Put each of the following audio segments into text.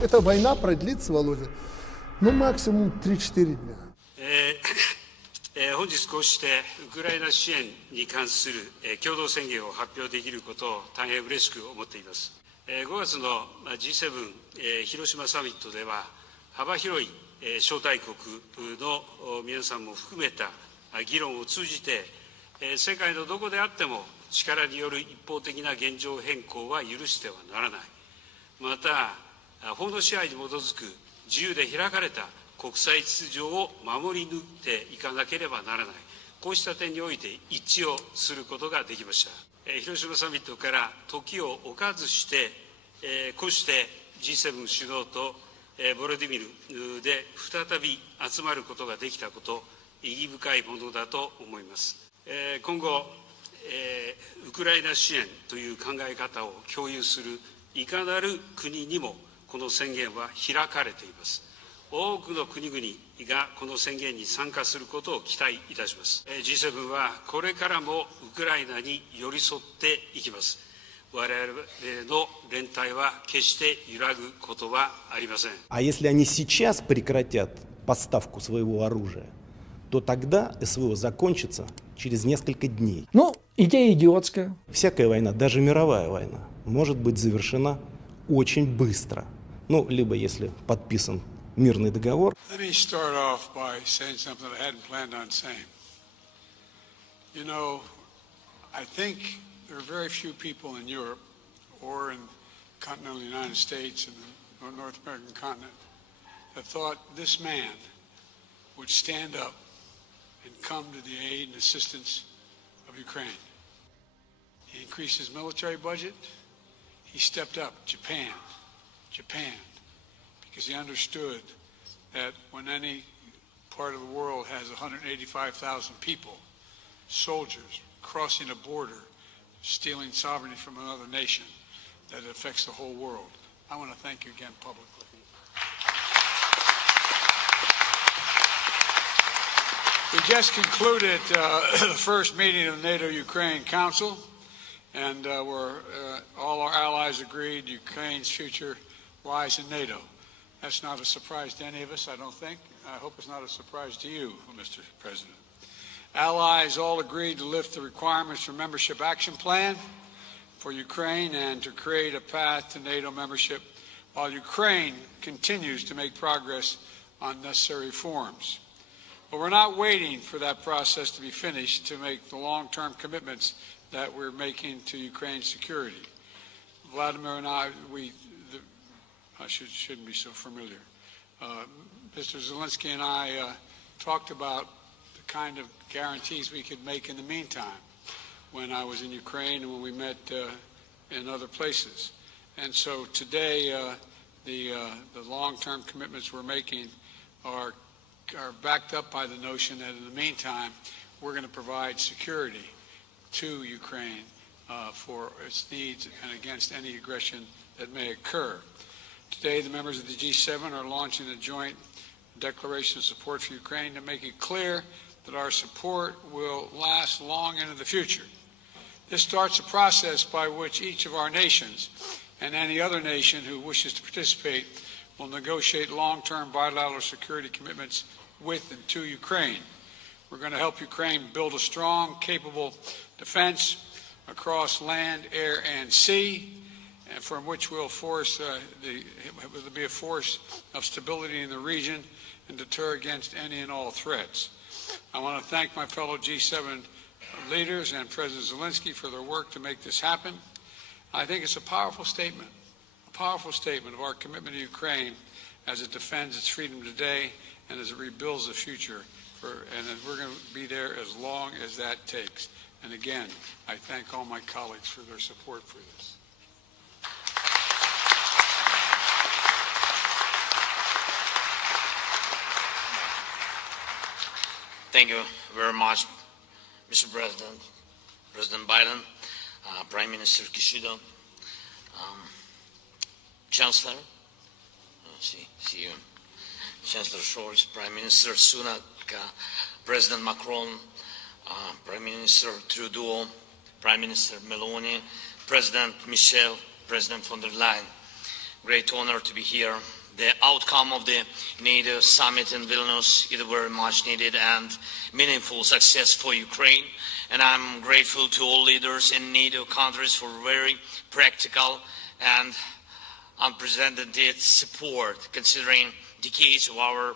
Эта война продлится, Володя, ну максимум 3-4 дня. 本日こうしてウクライナ支援に関する共同宣言を発表できることを大変嬉しく思っています。5月の G7 広島サミットでは幅広い招待国の皆さんも含めた議論を通じて世界のどこであっても力による一方的な現状変更は許してはならない。また法の支配に基づく自由で開かれた国際秩序を守り抜いていかなければならない。こうした点において一致をすることができました。広島サミットから時を置かずして、こうして G7 首脳とボロディミルで再び集まることができたこと、意義深いものだと思います。今後、ウクライナ支援という考え方を共有するいかなる国にもこの宣言は開かれています。多くの国々がこの宣言に参加することを期待いたします。G7 はこれからもウクライナに寄り添っていきます。我々の連帯は決して揺らぐことはありません。А если они сейчас прекратят поставку своего оружия, то тогда СВО закончится через несколько дней. Ну, идея идиотская. Всякая война, даже мировая война, может быть завершена очень быстро. Ну, либо если подписан мирный договор. Let me start off by saying something I hadn't planned on saying. You know, I think there are very few people in Europe or in continental United States and the North American continent that thought this man would stand up and come to the aid and assistance of Ukraine. He increased his military budget. He stepped up. Japan, because he understood that when any part of the world has 185,000 people, soldiers crossing a border, stealing sovereignty from another nation, that it affects the whole world. I want to thank you again publicly. We just concluded the first meeting of the NATO-Ukraine Council, and all our allies agreed Ukraine's future lies in NATO. That's not a surprise to any of us, I don't think. I hope it's not a surprise to you, Mr. President. Allies all agreed to lift the requirements for membership action plan for Ukraine and to create a path to NATO membership while Ukraine continues to make progress on necessary reforms. But we're not waiting for that process to be finished to make the long-term commitments that we're making to Ukraine's security. Vladimir and I shouldn't be so familiar. Mr. Zelensky and I talked about the kind of guarantees we could make in the meantime when I was in Ukraine and when we met in other places. And so today, the long-term commitments we're making are backed up by the notion that in the meantime, we're going to provide security to Ukraine for its needs and against any aggression that may occur. Today, the members of the G7 are launching a joint declaration of support for Ukraine to make it clear that our support will last long into the future. This starts a process by which each of our nations and any other nation who wishes to participate will negotiate long-term bilateral security commitments with and to Ukraine. We're going to help Ukraine build a strong, capable defense across land, air, and sea, and from which will be a force of stability in the region and deter against any and all threats. I want to thank my fellow G7 leaders and President Zelensky for their work to make this happen. I think it's a powerful statement of our commitment to Ukraine as it defends its freedom today and as it rebuilds the future. And we're going to be there as long as that takes. And again, I thank all my colleagues for their support for this. Thank you very much, Mr. President, President Biden, Prime Minister Kishida, Chancellor, see you, Chancellor Scholz, Prime Minister Sunak, President Macron, Prime Minister Trudeau, Prime Minister Meloni, President Michel, President von der Leyen. great honor to be here. The outcome of the NATO summit in Vilnius is very much needed and meaningful success for Ukraine. And I'm grateful to all leaders in NATO countries for very practical and unprecedented support, considering decades of our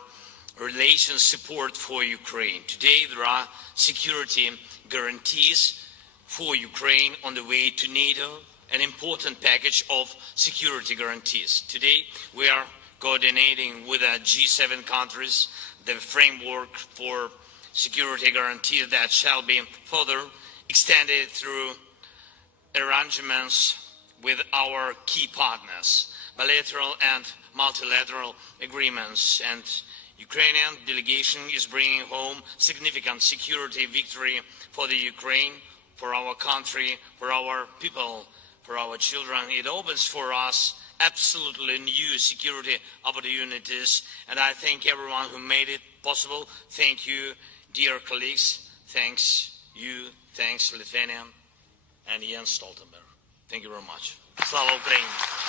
relations support for Ukraine. Today, there are security guarantees for Ukraine on the way to NATO, an important package of security guarantees. Today, we are coordinating with the G7 countries the framework for security guarantees that shall be further extended through arrangements with our key partners, bilateral and multilateral agreements. And Ukrainian delegation is bringing home significant security victory for the Ukraine, for our country, for our people, for our children. It opens for us absolutely new security opportunities, and I thank everyone who made it possible. Thank you, dear colleagues. Thanks you. Thanks Lithuania and Jens Stoltenberg. Thank you very much. Slava Ukraini!